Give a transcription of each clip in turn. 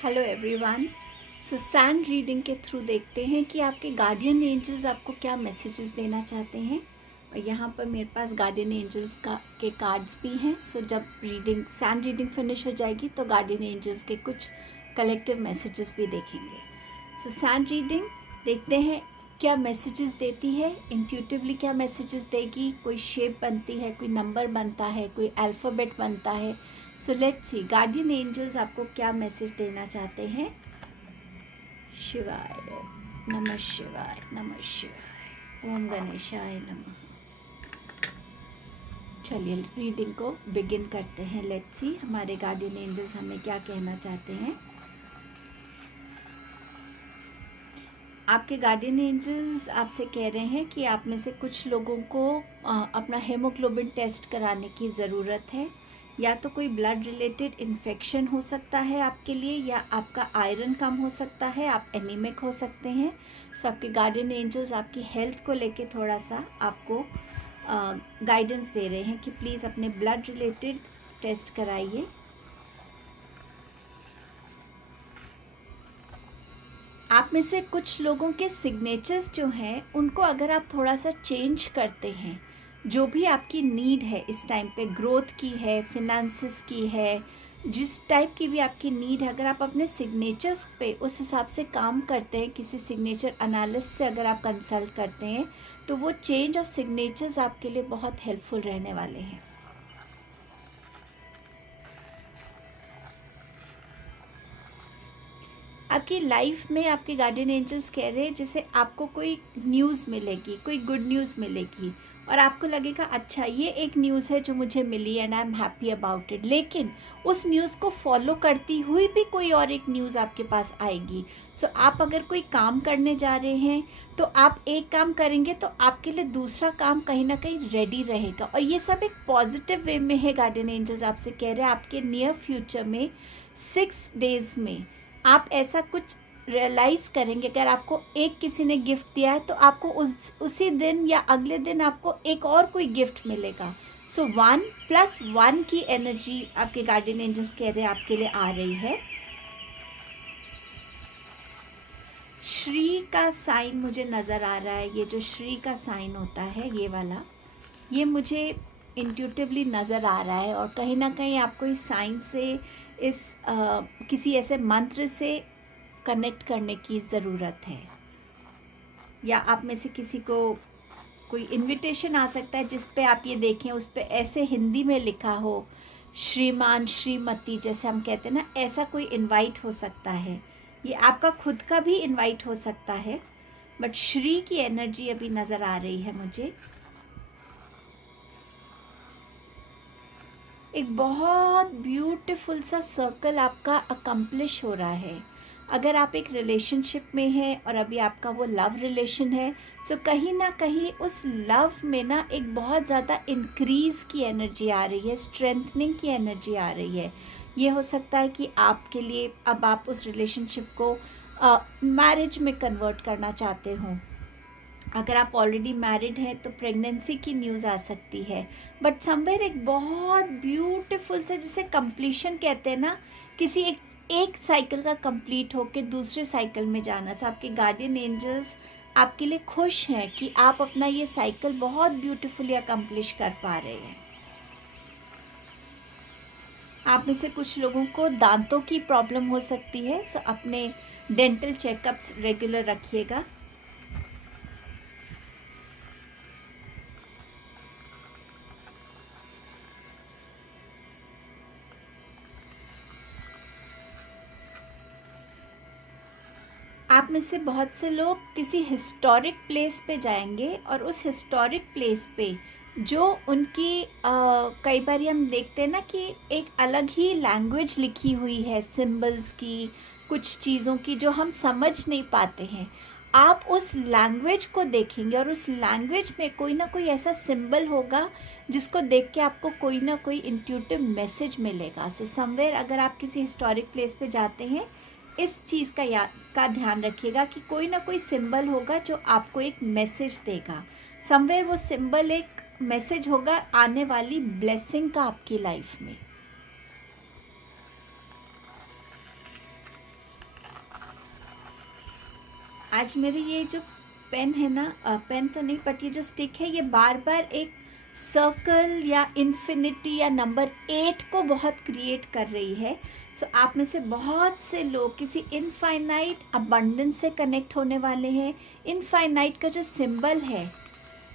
Hello everyone. So sand reading के थ्रू देखते हैं कि आपके गार्डियन एंजल्स आपको क्या मैसेजेस देना चाहते हैं। और यहाँ पर मेरे पास गार्डियन एंजल्स के कार्ड्स भी हैं। सो जब सैंड रीडिंग फिनिश हो जाएगी तो गार्डियन एंजल्स के कुछ कलेक्टिव मैसेजेस भी देखेंगे। सो सैंड रीडिंग देखते हैं क्या मैसेजेस देती है, इंट्यूटिवली क्या मैसेजेस देगी। कोई शेप बनती है, कोई नंबर बनता है, कोई अल्फ़ाबेट बनता है। So let's see guardian angels आपको क्या मैसेज देना चाहते हैं। शिवाय नमः शिवाय, नमः शिवाय, ओम गणेशाय नमः। चलिए रीडिंग को बिगिन करते हैं। लेट्स सी हमारे गार्डियन एंजल्स हमें क्या कहना चाहते हैं। आपके गार्डियन एंजल्स आपसे कह रहे हैं कि आप में से कुछ लोगों को अपना हेमोग्लोबिन टेस्ट कराने की ज़रूरत है। या तो कोई ब्लड रिलेटेड इन्फेक्शन हो सकता है आपके लिए, या आपका आयरन कम हो सकता है, आप एनीमिक हो सकते हैं। सो आपके गार्डियन एंजल्स आपकी हेल्थ को लेके थोड़ा सा आपको गाइडेंस दे रहे हैं कि प्लीज़ अपने ब्लड रिलेटेड टेस्ट कराइए। आप में से कुछ लोगों के सिग्नेचर्स जो हैं उनको अगर आप थोड़ा सा चेंज करते हैं, जो भी आपकी नीड है इस टाइम पे, ग्रोथ की है, फिनेंसेस की है, जिस टाइप की भी आपकी नीड है, अगर आप अपने सिग्नेचर्स पे उस हिसाब से काम करते हैं, किसी सिग्नेचर एनालिस्ट से अगर आप कंसल्ट करते हैं, तो वो चेंज ऑफ सिग्नेचर्स आपके लिए बहुत हेल्पफुल रहने वाले हैं। आपकी लाइफ में आपके गार्डियन एंजल्स कह रहे हैं जैसे आपको कोई न्यूज़ मिलेगी, कोई गुड न्यूज़ मिलेगी, और आपको लगेगा अच्छा ये एक न्यूज़ है जो मुझे मिली and I am happy about it, लेकिन उस न्यूज़ को फॉलो करती हुई भी कोई और एक न्यूज़ आपके पास आएगी। सो आप अगर कोई काम करने जा रहे हैं तो आप एक काम करेंगे तो आपके लिए दूसरा काम कहीं ना कहीं रेडी रहेगा, और ये सब एक पॉजिटिव वे में है। गार्डियन एंजल्स आपसे कह रहे हैं आपके नियर फ्यूचर में 6 डेज़ में आप ऐसा कुछ रियलाइज़ करेंगे। अगर आपको एक किसी ने गिफ्ट दिया है तो आपको उसी दिन या अगले दिन आपको एक और कोई गिफ्ट मिलेगा। सो 1+1 की एनर्जी आपके गार्डियन एंजल्स कह रहे हैं आपके लिए आ रही है। श्री का साइन मुझे नज़र आ रहा है। ये जो श्री का साइन होता है ये वाला, ये मुझे इंट्यूटिवली नज़र आ रहा है, और कहीं ना कहीं आपको इस साइन से किसी ऐसे मंत्र से कनेक्ट करने की ज़रूरत है। या आप में से किसी को कोई इनविटेशन आ सकता है जिस पे आप ये देखें, उस पे ऐसे हिंदी में लिखा हो श्रीमान श्रीमती, जैसे हम कहते हैं ना, ऐसा कोई इनवाइट हो सकता है। ये आपका खुद का भी इनवाइट हो सकता है, बट श्री की एनर्जी अभी नज़र आ रही है मुझे। एक बहुत ब्यूटीफुल सा सर्कल आपका अकम्प्लिश हो रहा है। अगर आप एक रिलेशनशिप में हैं और अभी आपका वो लव रिलेशन है, सो कहीं ना कहीं उस लव में ना एक बहुत ज़्यादा इंक्रीज़ की एनर्जी आ रही है, स्ट्रेंथनिंग की एनर्जी आ रही है। ये हो सकता है कि आपके लिए अब आप उस रिलेशनशिप को मैरिज में कन्वर्ट करना चाहते हों। अगर आप ऑलरेडी मैरिड हैं तो प्रेगनेंसी की न्यूज़ आ सकती है। बट समवेयर एक बहुत ब्यूटीफुल से, जिसे कंप्लीशन कहते हैं ना, किसी एक साइकिल का कंप्लीट होकर दूसरे साइकिल में जाना। से आपके गार्डियन एंजल्स आपके लिए खुश हैं कि आप अपना ये साइकिल बहुत ब्यूटीफुली अकम्प्लिश कर पा रहे हैं। आप में से कुछ लोगों को दांतों की प्रॉब्लम हो सकती है, सो अपने डेंटल चेकअप्स रेगुलर रखिएगा। आप में से बहुत से लोग किसी हिस्टोरिक प्लेस पे जाएंगे, और उस हिस्टोरिक प्लेस पे जो उनकी कई बार हम देखते हैं ना कि एक अलग ही लैंग्वेज लिखी हुई है, सिंबल्स की, कुछ चीज़ों की जो हम समझ नहीं पाते हैं। आप उस लैंग्वेज को देखेंगे और उस लैंग्वेज में कोई ना कोई ऐसा सिंबल होगा जिसको देख के आपको कोई ना कोई इंट्यूटिव मैसेज मिलेगा। सो समवेयर अगर आप किसी हिस्टोरिक प्लेस पे जाते हैं, इस चीज़ का ध्यान रखिएगा कि कोई ना कोई सिंबल होगा जो आपको एक मैसेज देगा। समवेयर वो सिंबल एक मैसेज होगा आने वाली ब्लेसिंग का आपकी लाइफ में। आज मेरे ये जो पेन है ना, पेन तो नहीं बट ये जो स्टिक है, ये बार बार एक सर्कल या इन्फिनिटी या नंबर 8 को बहुत क्रिएट कर रही है. सो आप में से बहुत से लोग किसी इनफाइनाइट अबंडेंस से कनेक्ट होने वाले हैं. इनफाइनाइट का जो सिंबल है,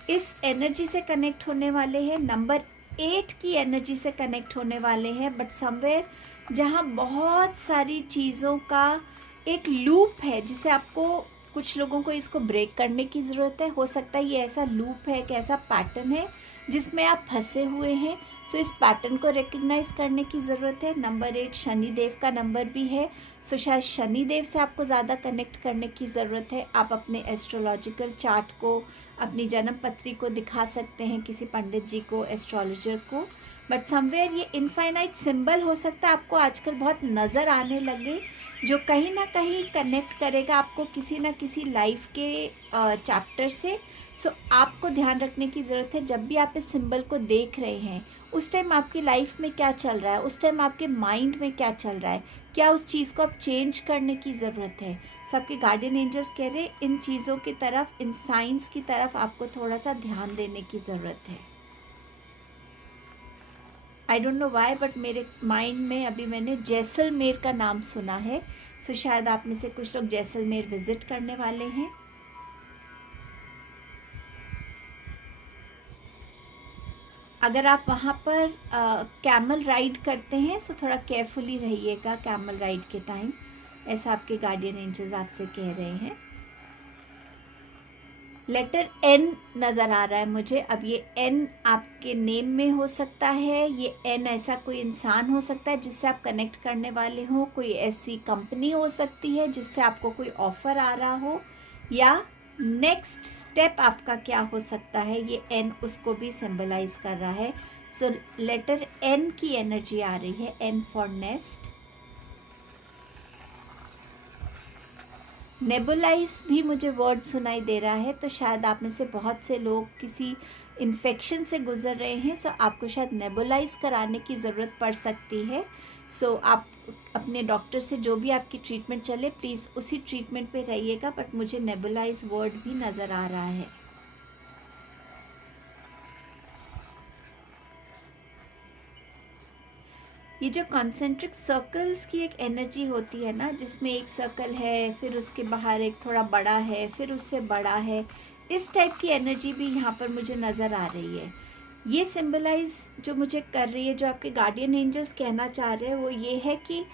इस एनर्जी से कनेक्ट होने वाले हैं. नंबर 8 की एनर्जी से कनेक्ट होने वाले हैं. बट समवेयर जहाँ बहुत सारी चीज़ों का एक लूप है, जिसे आपको, कुछ लोगों को इसको ब्रेक करने की ज़रूरत है. हो सकता है ये ऐसा लूप है, कि ऐसा पैटर्न है जिसमें आप फंसे हुए हैं. सो इस पैटर्न को रिकग्नाइज करने की ज़रूरत है. नंबर 8 शनिदेव का नंबर भी है. सो शायद शनिदेव से आपको ज़्यादा कनेक्ट करने की ज़रूरत है. आप अपने एस्ट्रोलॉजिकल चार्ट को, अपनी जन्म पत्री को दिखा सकते हैं किसी पंडित जी को, एस्ट्रोलॉजर को. बट समवेयर ये इनफाइनाइट सिंबल हो सकता है आपको आजकल बहुत नज़र आने लगे, जो कहीं ना कहीं कनेक्ट करेगा आपको किसी ना किसी लाइफ के चैप्टर से. सो आपको ध्यान रखने की ज़रूरत है, जब भी आप इस सिंबल को देख रहे हैं, उस टाइम आपकी लाइफ में क्या चल रहा है, उस टाइम आपके माइंड में क्या चल रहा है, क्या उस चीज़ को आप चेंज करने की ज़रूरत है. सो आपके गार्डियन एंजल्स कह रहे हैं इन चीज़ों की तरफ, इन साइंस की तरफ आपको थोड़ा सा ध्यान देने की ज़रूरत है. I don't know why, but मेरे माइंड में अभी मैंने जैसलमेर का नाम सुना है. सो शायद आप में से कुछ लोग जैसलमेर विज़िट करने वाले हैं. अगर आप वहाँ पर कैमल राइड करते हैं, सो थोड़ा केयरफुली रहिएगा कैमल राइड के टाइम. ऐसा आपके गार्डियन एंजल्स आपसे कह रहे हैं. लेटर एन नज़र आ रहा है मुझे. अब ये एन आपके नेम में हो सकता है. ये एन ऐसा कोई इंसान हो सकता है जिससे आप कनेक्ट करने वाले हो. कोई ऐसी कंपनी हो सकती है जिससे आपको कोई ऑफ़र आ रहा हो, या नेक्स्ट स्टेप आपका क्या हो सकता है, ये एन उसको भी सिंबलाइज कर रहा है. सो लेटर एन की एनर्जी आ रही है. N for nest. नेबुलाइज भी मुझे वर्ड सुनाई दे रहा है. तो शायद आप में से बहुत से लोग किसी इन्फेक्शन से गुजर रहे हैं. सो आपको शायद नेबुलाइज कराने की ज़रूरत पड़ सकती है. सो आप अपने डॉक्टर से जो भी आपकी ट्रीटमेंट चले, प्लीज़ उसी ट्रीटमेंट पे रहिएगा. बट मुझे नेबुलाइज वर्ड भी नज़र आ रहा है. ये जो कॉन्सेंट्रिक सर्कल्स की एक एनर्जी होती है ना, जिसमें एक सर्कल है, फिर उसके बाहर एक थोड़ा बड़ा है, फिर उससे बड़ा है, इस टाइप की एनर्जी भी यहाँ पर मुझे नज़र आ रही है. ये सिंबलाइज जो मुझे कर रही है, जो आपके गार्डियन एंजल्स कहना चाह रहे हैं, वो ये है कि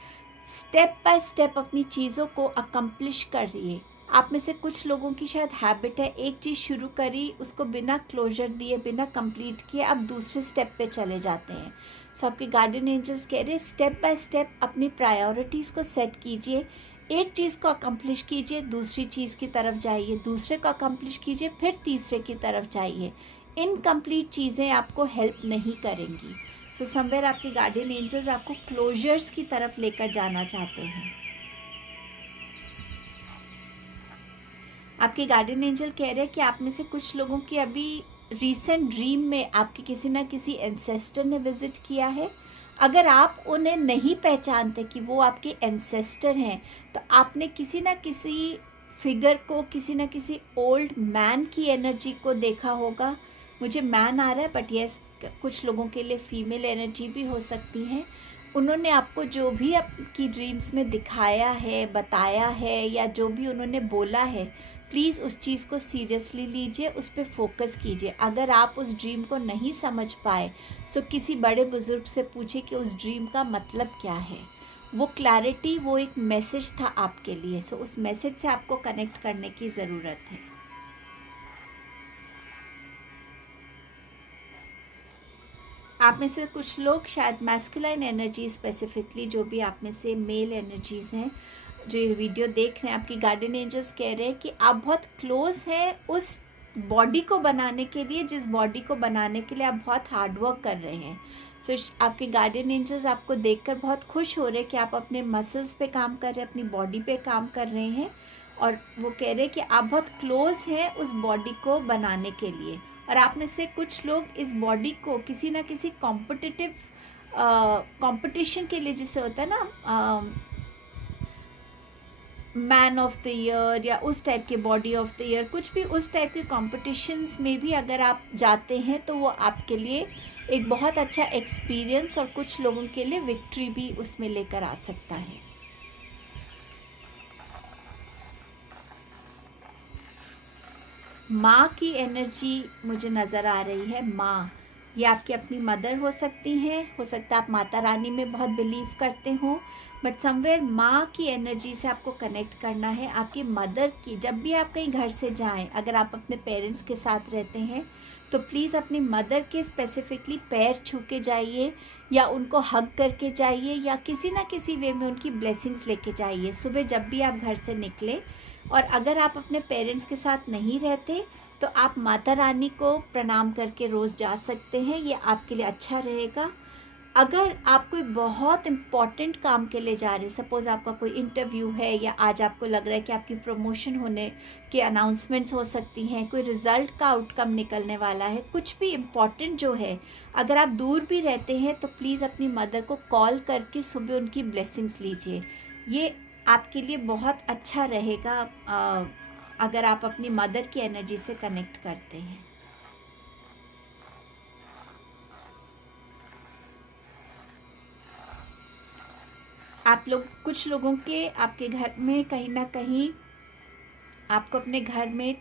स्टेप बाय स्टेप अपनी चीज़ों को अकम्प्लिश कर रही है. आप में से कुछ लोगों की शायद हैबिट है, एक चीज़ शुरू करी, उसको बिना क्लोजर दिए, बिना कंप्लीट किए आप दूसरे स्टेप पे चले जाते हैं. सो आपके गार्डियन एंजल्स कह रहे हैं स्टेप बाय स्टेप अपनी प्रायोरिटीज़ को सेट कीजिए. एक चीज़ को अकम्प्लिश कीजिए, दूसरी चीज़ की तरफ जाइए, दूसरे को अकम्प्लिश कीजिए, फिर तीसरे की तरफ जाइए. इनकम्प्लीट चीज़ें आपको हेल्प नहीं करेंगी. सो समवेयर आपके गार्डियन एंजल्स आपको क्लोजर्स की तरफ लेकर जाना चाहते हैं. आपके गार्डियन एंजल कह रहे हैं कि आप में से कुछ लोगों की अभी रीसेंट ड्रीम में आपके किसी ना किसी एंसेस्टर ने विज़िट किया है. अगर आप उन्हें नहीं पहचानते कि वो आपके एंसेस्टर हैं, तो आपने किसी ना किसी फिगर को, किसी ना किसी ओल्ड मैन की एनर्जी को देखा होगा. मुझे मैन आ रहा है, बट यस, कुछ लोगों के लिए फीमेल एनर्जी भी हो सकती हैं. उन्होंने आपको जो भी आपकी ड्रीम्स में दिखाया है, बताया है, या जो भी उन्होंने बोला है, प्लीज़ उस चीज़ को सीरियसली लीजिए, उस पर फोकस कीजिए. अगर आप उस ड्रीम को नहीं समझ पाए, तो किसी बड़े बुज़ुर्ग से पूछिए कि उस ड्रीम का मतलब क्या है. वो क्लैरिटी, वो एक मैसेज था आपके लिए. सो उस मैसेज से आपको कनेक्ट करने की ज़रूरत है. आप में से कुछ लोग शायद मैस्कुलाइन एनर्जी, स्पेसिफिकली जो भी आप में से मेल एनर्जीज़ हैं जो ये वीडियो देख रहे हैं, आपकी गार्डियन एंजल्स कह रहे हैं कि आप बहुत क्लोज हैं उस बॉडी को बनाने के लिए, जिस बॉडी को बनाने के लिए आप बहुत हार्ड वर्क कर रहे हैं. सो आपके गार्डियन एंजल्स आपको देखकर बहुत खुश हो रहे हैं कि आप अपने मसल्स पे काम कर रहे हैं, अपनी बॉडी पे काम कर रहे हैं. और वो कह रहे हैं कि आप बहुत क्लोज हैं उस बॉडी को बनाने के लिए. और आप में से कुछ लोग इस बॉडी को किसी ना किसी कॉम्पिटिटिव कंपटीशन के लिए, जिसे होता है ना, मैन ऑफ द ईयर या उस टाइप के बॉडी ऑफ द ईयर, कुछ भी उस टाइप के कॉम्पिटिशन्स में भी अगर आप जाते हैं तो वो आपके लिए एक बहुत अच्छा एक्सपीरियंस और कुछ लोगों के लिए विक्ट्री भी उसमें लेकर आ सकता है। माँ की एनर्जी मुझे नज़र आ रही है। माँ, ये आपकी अपनी मदर हो सकती हैं, हो सकता है आप माता रानी में बहुत बिलीव करते हो, बट समवेयर माँ की एनर्जी से आपको कनेक्ट करना है। आपकी मदर की, जब भी आप कहीं घर से जाएं, अगर आप अपने पेरेंट्स के साथ रहते हैं तो प्लीज़ अपनी मदर के स्पेसिफिकली पैर छू के जाइए या उनको हग करके जाइए या किसी ना किसी वे में उनकी ब्लेसिंग्स लेके जाइए सुबह जब भी आप घर से निकले। और अगर आप अपने पेरेंट्स के साथ नहीं रहते तो आप माता रानी को प्रणाम करके रोज़ जा सकते हैं, ये आपके लिए अच्छा रहेगा। अगर आप कोई बहुत इम्पॉर्टेंट काम के लिए जा रहे हैं, सपोज़ आपका कोई इंटरव्यू है या आज आपको लग रहा है कि आपकी प्रमोशन होने के अनाउंसमेंट्स हो सकती हैं, कोई रिज़ल्ट का आउटकम निकलने वाला है, कुछ भी इम्पॉर्टेंट जो है, अगर आप दूर भी रहते हैं तो प्लीज़ अपनी मदर को कॉल करके सुबह उनकी ब्लेसिंग्स लीजिए। ये आपके लिए बहुत अच्छा रहेगा अगर आप अपनी मदर की एनर्जी से कनेक्ट करते हैं। आप लोग, कुछ लोगों के आपके घर में कहीं ना कहीं आपको अपने घर में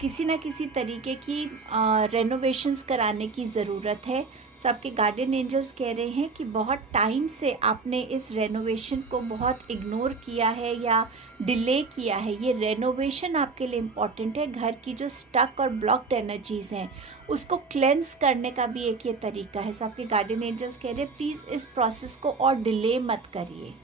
किसी ना किसी तरीके की रेनोवेशंस कराने की ज़रूरत है। सो आपके गार्डियन एंजल्स कह रहे हैं कि बहुत टाइम से आपने इस रेनोवेशन को बहुत इग्नोर किया है या डिले किया है। ये रेनोवेशन आपके लिए इम्पॉर्टेंट है। घर की जो स्टक और ब्लॉक्ड एनर्जीज़ हैं उसको क्लेंस करने का भी एक ये तरीका है। सो आपके गार्डियन एंजल्स कह रहे हैं प्लीज़ इस प्रोसेस को और डिले मत करिए।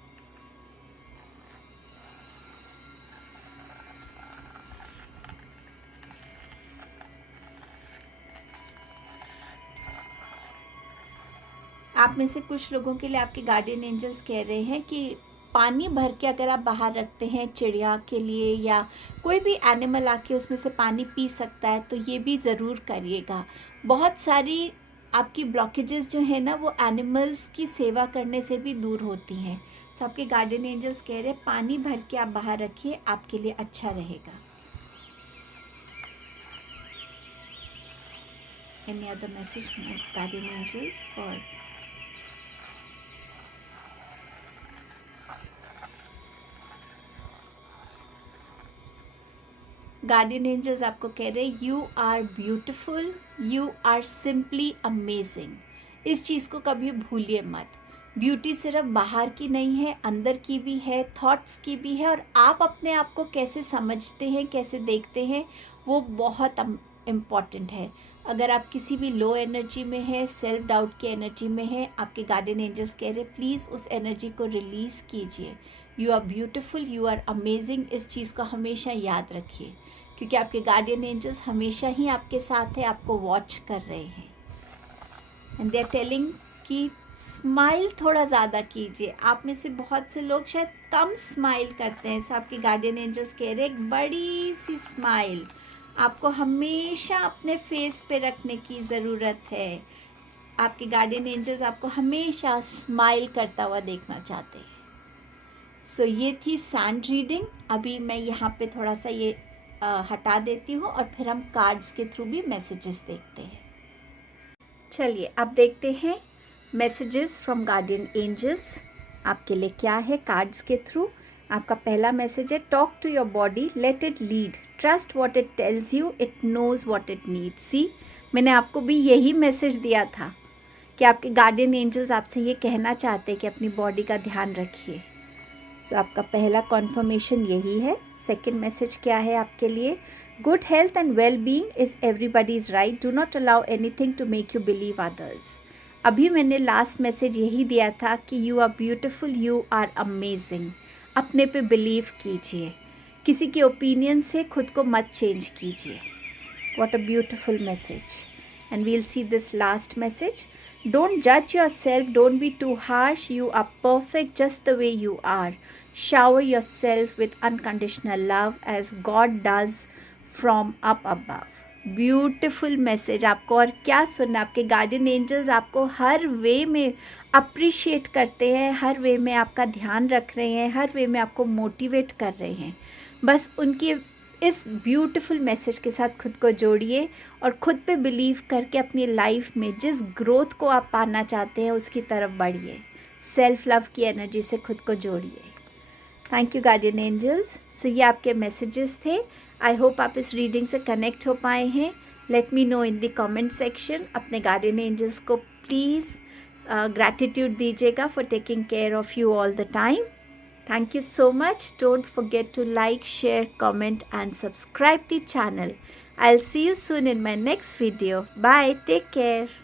आप में से कुछ लोगों के लिए आपके गार्डियन एंजल्स कह रहे हैं कि पानी भर के अगर आप बाहर रखते हैं चिड़िया के लिए या कोई भी एनिमल आके उसमें से पानी पी सकता है तो ये भी ज़रूर करिएगा। बहुत सारी आपकी ब्लॉकेजेस जो है ना वो एनिमल्स की सेवा करने से भी दूर होती हैं। सो आपके गार्डियन एंजल्स कह रहे हैं पानी भर के आप बाहर रखिए, आपके लिए अच्छा रहेगा। Any other message from guardian angels for guardian angels आपको कह रहे हैं you are beautiful, you are simply amazing. इस चीज़ को कभी भूलिए मत। ब्यूटी सिर्फ बाहर की नहीं है, अंदर की भी है, थॉट्स की भी है, और आप अपने आप को कैसे समझते हैं, कैसे देखते हैं, वो बहुत इम्पॉर्टेंट है। अगर आप किसी भी लो एनर्जी में है, सेल्फ डाउट की एनर्जी में है, आपके गार्डियन एंजल्स कह रहे प्लीज़ उस एनर्जी को रिलीज़ कीजिए। You are beautiful, you are amazing, इस चीज़ को हमेशा याद रखिए क्योंकि आपके गार्डियन एंजल्स हमेशा ही आपके साथ है, आपको वॉच कर रहे हैं। एंड दे आर टेलिंग कि स्माइल थोड़ा ज़्यादा कीजिए। आप में से बहुत से लोग शायद कम स्माइल करते हैं। सो आपके गार्डियन एंजल्स कह रहे हैं एक बड़ी सी स्माइल आपको हमेशा अपने फेस पे रखने की ज़रूरत है। आपके गार्डियन एंजल्स आपको हमेशा स्माइल करता हुआ देखना चाहते हैं। सो ये थी सैंड रीडिंग। अभी मैं यहाँ पे थोड़ा सा ये हटा देती हूँ और फिर हम कार्ड्स के थ्रू भी मैसेजेस देखते हैं। चलिए अब देखते हैं मैसेजेस फ्रॉम गार्डियन एंजल्स आपके लिए क्या है कार्ड्स के थ्रू। आपका पहला मैसेज है talk to your body, let it lead, trust what it tells you, it knows what it needs. See, मैंने आपको भी यही मैसेज दिया था कि आपके गार्डियन एंजल्स आपसे ये कहना चाहते हैं कि अपनी बॉडी का ध्यान रखिए। सो आपका पहला कॉन्फर्मेशन यही है। सेकेंड मैसेज क्या है आपके लिए? Good health and well being is everybody's right, do not allow anything to make you believe others. अभी मैंने लास्ट मैसेज यही दिया था कि you are beautiful, you are amazing. अपने पे बिलीव कीजिए, किसी के ओपिनियन से खुद को मत चेंज कीजिए। What a beautiful message. And we'll see this last message. Don't judge yourself, don't be too harsh, you are perfect just the way you are. Shower yourself with unconditional love as God does from up above. Beautiful message. आपको और क्या सुनना, आपके guardian angels आपको हर वे में appreciate करते हैं, हर वे में आपका ध्यान रख रहे हैं, हर वे में आपको मोटिवेट कर रहे हैं। बस उनकी इस ब्यूटीफुल मैसेज के साथ खुद को जोड़िए और खुद पे बिलीव करके अपनी लाइफ में जिस ग्रोथ को आप पाना चाहते हैं उसकी तरफ बढ़िए। सेल्फ लव की एनर्जी से खुद को जोड़िए। Thank you guardian angels. So ये आपके मैसेजेस थे। आई होप आप इस रीडिंग से कनेक्ट हो पाए हैं। Let me know in the comment section. अपने गार्डियन एंजल्स को प्लीज़ ग्रैटिट्यूड दीजिएगा for taking care of you all the time. Thank you so much. Don't forget to like, share, comment and subscribe the channel. I'll see you soon in my next video. Bye. Take care.